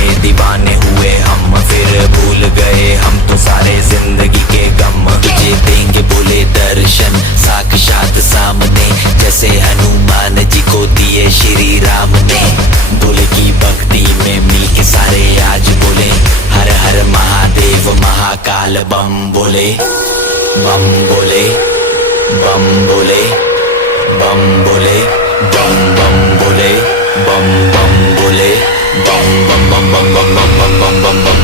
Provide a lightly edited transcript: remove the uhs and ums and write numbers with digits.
में दीवाने हुए हम, फिर भूल गए हम तो सारे जिंदगी के गम। तुझे देंगे बोले दर्शन साक्षात सामने, जैसे हनुमान जी को दिए श्री राम ने। बोले की भक्ति में मिल के सारे आज बोले, हर हर महादेव महाकाल बम बोले। बम बोले, बम बोले, बम बोले, बम बम बोले, बम बम बोले, बम बम बम बम बम बम बम बम बम।